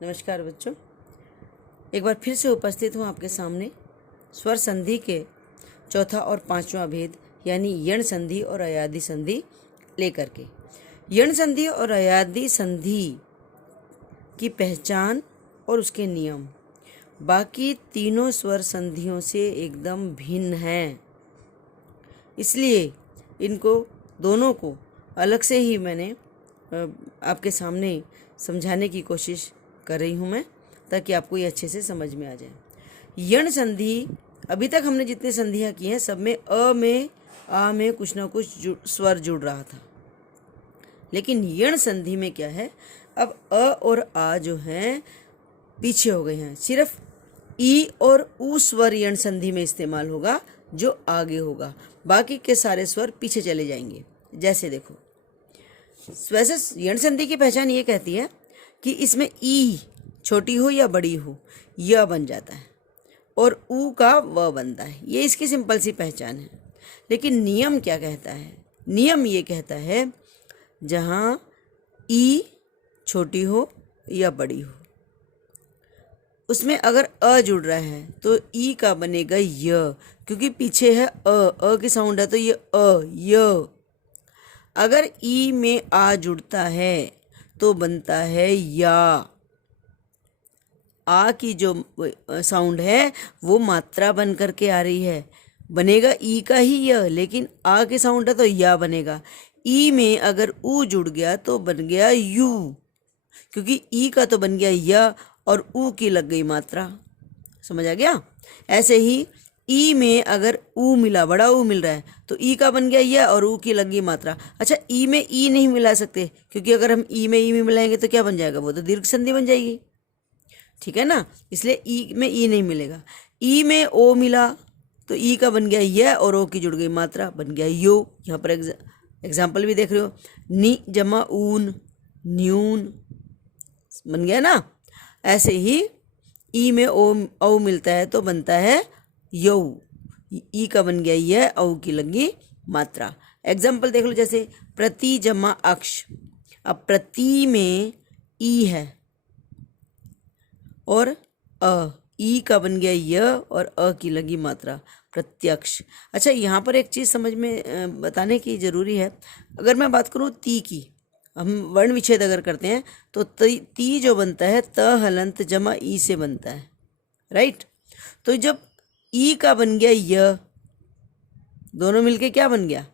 नमस्कार बच्चों, एक बार फिर से उपस्थित हूँ आपके सामने स्वर संधि के चौथा और पांचवा भेद यानी यण संधि और अयादि संधि लेकर के। यण संधि और अयादि संधि की पहचान और उसके नियम बाकी तीनों स्वर संधियों से एकदम भिन्न हैं, इसलिए इनको दोनों को अलग से ही मैंने आपके सामने समझाने की कोशिश कर रही हूँ मैं, ताकि आपको ये अच्छे से समझ में आ जाए। यण संधि, अभी तक हमने जितनी संधियाँ की हैं सब में आ में कुछ ना कुछ स्वर जुड़ रहा था, लेकिन यण संधि में क्या है, अब अ और आ जो हैं पीछे हो गए हैं। सिर्फ ई और ऊ स्वर यण संधि में इस्तेमाल होगा जो आगे होगा, बाकी के सारे स्वर पीछे चले जाएंगे। जैसे देखो, वैसे यण संधि की पहचान ये कहती है कि इसमें ई छोटी हो या बड़ी हो य बन जाता है और ऊ का व बनता है। ये इसकी सिंपल सी पहचान है। लेकिन नियम क्या कहता है? नियम ये कहता है जहाँ ई छोटी हो या बड़ी हो, उसमें अगर अ जुड़ रहा है तो ई का बनेगा य, क्योंकि पीछे है अ की साउंड है तो ये य। अगर ई में आ जुड़ता है तो बनता है या। आ की जो साउंड है वो मात्रा बन करके आ रही है, बनेगा ई का ही य, लेकिन आ की साउंड है तो या बनेगा। ई में अगर ऊ जुड़ गया तो बन गया यू, क्योंकि ई का तो बन गया य और ऊ की लग गई मात्रा। समझ आ गया? ऐसे ही ई में अगर ऊ मिला, बड़ा ऊ मिल रहा है तो ई का बन गया य और ऊ की लगी मात्रा। अच्छा, ई में ई नहीं मिला सकते, क्योंकि अगर हम ई में मिलाएंगे तो क्या बन जाएगा, वो तो दीर्घ संधि बन जाएगी। ठीक है ना? इसलिए ई में ई नहीं मिलेगा। ई में ओ मिला तो ई का बन गया य और ओ की जुड़ गई मात्रा, बन गया यो। यहाँ पर एग्जाम्पल भी देख रहे हो, नी जमा ऊन, न्यून, बन गया ना। ऐसे ही ई में ओ मिलता है तो बनता है यौ, ई का बन गया यह, औ की लगी मात्रा। एग्जाम्पल देख लो, जैसे प्रति जमा अक्ष। अब प्रति में ई है और अ, ई का बन गया य और अ की लगी मात्रा, प्रत्यक्ष। अच्छा, यहाँ पर एक चीज़ समझ में बताने की ज़रूरी है। अगर मैं बात करूँ ती की, हम वर्ण विच्छेद अगर करते हैं तो ती जो बनता है त हलंत जमा ई से बनता है, राइट। तो जब ई का बन गया य, दोनों मिलके क्या बन गया,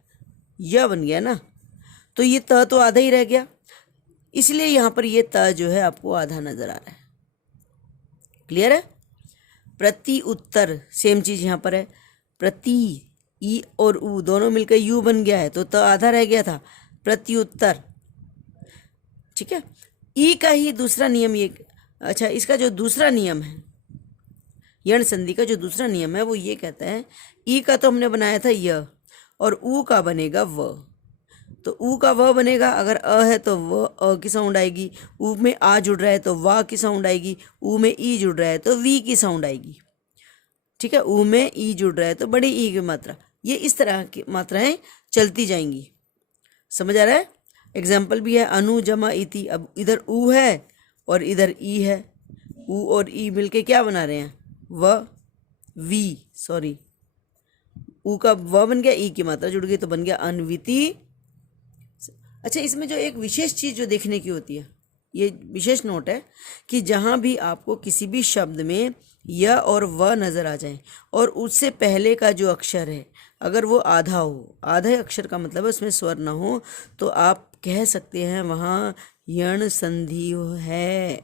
य बन गया ना, तो ये त तो आधा ही रह गया, इसलिए यहाँ पर ये त जो है आपको आधा नजर आ रहा है। क्लियर है? प्रति उत्तर, सेम चीज यहाँ पर है। प्रति, ई और ऊ दोनों मिलकर यू बन गया है तो त आधा रह गया था, प्रति उत्तर। ठीक है? ई का ही दूसरा नियम ये, अच्छा, इसका जो दूसरा नियम है, यण संधि का जो दूसरा नियम है वो ये कहता है, ई का तो हमने बनाया था य और ऊ का बनेगा व। तो ऊ का व बनेगा, अगर अ है तो व अ की साउंड आएगी, ऊ में आ जुड़ रहा है तो वा की साउंड आएगी, ऊ में ई जुड़ रहा है तो वी की साउंड आएगी। ठीक है? ऊ में ई जुड़ रहा है तो बड़ी ई की मात्रा। ये इस तरह की मात्राएं चलती जाएंगी। समझ आ रहा है? एग्जाम्पल भी है, अनु जमा इति। अब इधर ऊ है और इधर ई है, ऊ और ई मिलके क्या बना रहे हैं, सॉरी, ऊ का व बन गया, ई की मात्रा जुड़ गई तो बन गया अनविति। अच्छा, इसमें जो एक विशेष चीज जो देखने की होती है, ये विशेष नोट है कि जहां भी आपको किसी भी शब्द में य और व नजर आ जाए और उससे पहले का जो अक्षर है अगर वो आधा हो, आधे अक्षर का मतलब है उसमें स्वर ना हो, तो आप कह सकते हैं वहाँ यण संधि है,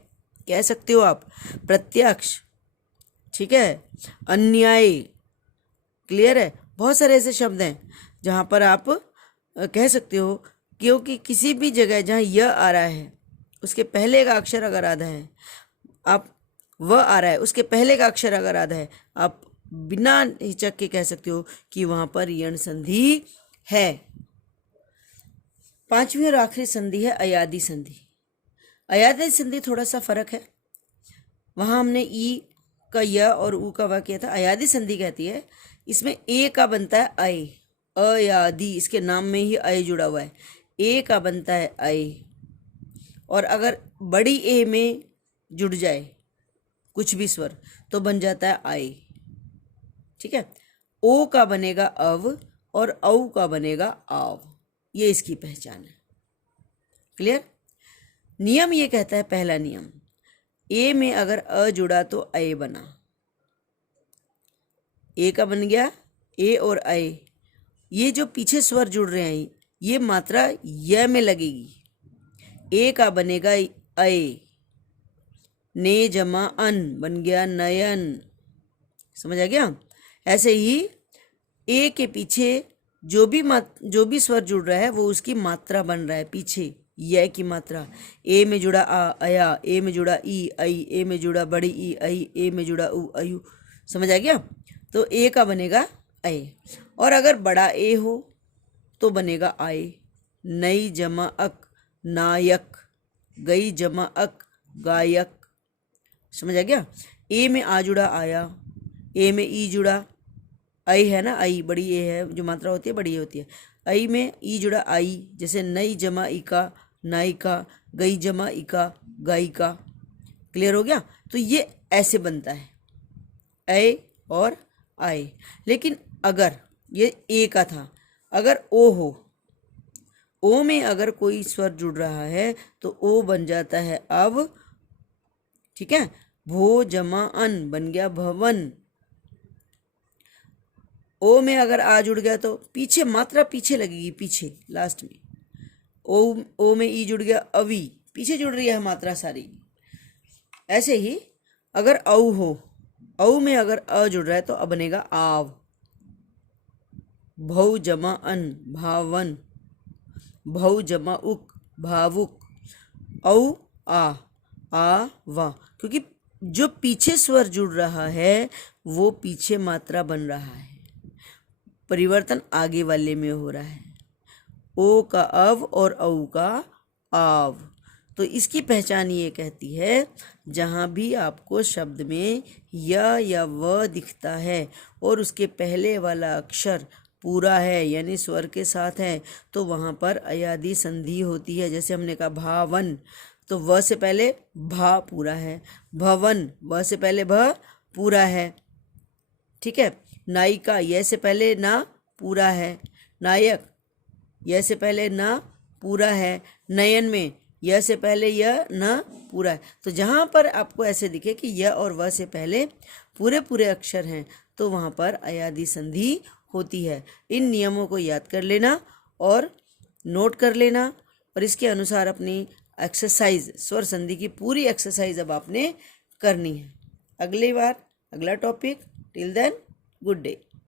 कह सकते हो आप, प्रत्यक्ष। ठीक है? अन्याय। क्लियर है? बहुत सारे ऐसे शब्द हैं जहाँ पर आप कह सकते हो, क्योंकि किसी भी जगह जहाँ य आ रहा है उसके पहले का अक्षर अगर आधा है, आप व आ रहा है उसके पहले का अक्षर अगर आधा है, आप बिना हिचक के कह सकते हो कि वहाँ पर यण संधि है। पांचवी और आखिरी संधि है अयादि संधि। अयादि संधि थोड़ा सा फर्क है, वहाँ हमने ई का य और ऊ का व किया था। अयादि संधि कहती है इसमें ए का बनता है अय, अयादि, इसके नाम में ही अय जुड़ा हुआ है, ए का बनता है अय। और अगर बड़ी ए में जुड़ जाए कुछ भी स्वर तो बन जाता है आए। ठीक है, ओ का बनेगा अव और औ का बनेगा आव। ये इसकी पहचान है। क्लियर। नियम ये कहता है, पहला नियम, ए में अगर अ जुड़ा तो अय बना। ए का बन गया ए और अय। ये जो पीछे स्वर जुड़ रहे हैं ये मात्रा य में लगेगी। ए का बनेगा अय, ने जमा अन बन गया नयन। समझ आ गया। ऐसे ही ए के पीछे जो भी स्वर जुड़ रहा है वो उसकी मात्रा बन रहा है पीछे, य की मात्रा। ए में जुड़ा आ अया, ए में जुड़ा ई आई, ए में जुड़ा बड़ी ई आई, ए में जुड़ा उ अयु। समझ आ गया। तो ए का बनेगा अय। और अगर बड़ा ए हो तो बनेगा आए। नई जमा अक नायक, गई जमा अक गायक। समझ आ गया। ए में आ जुड़ा आया, ए में ई जुड़ा आई है ना, आई बड़ी ए है, जो मात्रा होती है बड़ी ए होती है। आई में ई जुड़ा आई, जैसे नई जमा इका नायिका, गई जमा इका गायिका। क्लियर हो गया। तो ये ऐसे बनता है ऐ और आए। लेकिन अगर ये ए का था, अगर ओ हो, ओ में अगर कोई स्वर जुड़ रहा है तो ओ बन जाता है अब। ठीक है, भो जमा अन बन गया भवन। ओ में अगर आ जुड़ गया तो पीछे मात्रा पीछे लगेगी, पीछे लास्ट में। ओ में ई जुड़ गया अवी, पीछे जुड़ रही है मात्रा सारी। ऐसे ही अगर औ हो, औ में अगर अ जुड़ रहा है तो अब बनेगा आव। भौ जमा अन भावन, भौ जमा उक भावुक। औ आ वा, क्योंकि जो पीछे स्वर जुड़ रहा है वो पीछे मात्रा बन रहा है, परिवर्तन आगे वाले में हो रहा है। ओ का अव और औ का आव। तो इसकी पहचान ये कहती है, जहाँ भी आपको शब्द में या व दिखता है और उसके पहले वाला अक्षर पूरा है यानी स्वर के साथ है तो वहाँ पर अयादि संधि होती है। जैसे हमने कहा भावन, तो व से पहले भा पूरा है। भवन, व से पहले भ पूरा है। ठीक है। नायिका, यह से पहले ना पूरा है। नायक, यह से पहले ना पूरा है। नयन में यह से पहले यह न पूरा है। तो जहाँ पर आपको ऐसे दिखे कि यह और वह से पहले पूरे पूरे अक्षर हैं तो वहाँ पर अयादि संधि होती है। इन नियमों को याद कर लेना और नोट कर लेना और इसके अनुसार अपनी एक्सरसाइज, स्वर संधि की पूरी एक्सरसाइज अब आपने करनी है। अगली बार अगला topic. Till then, good day.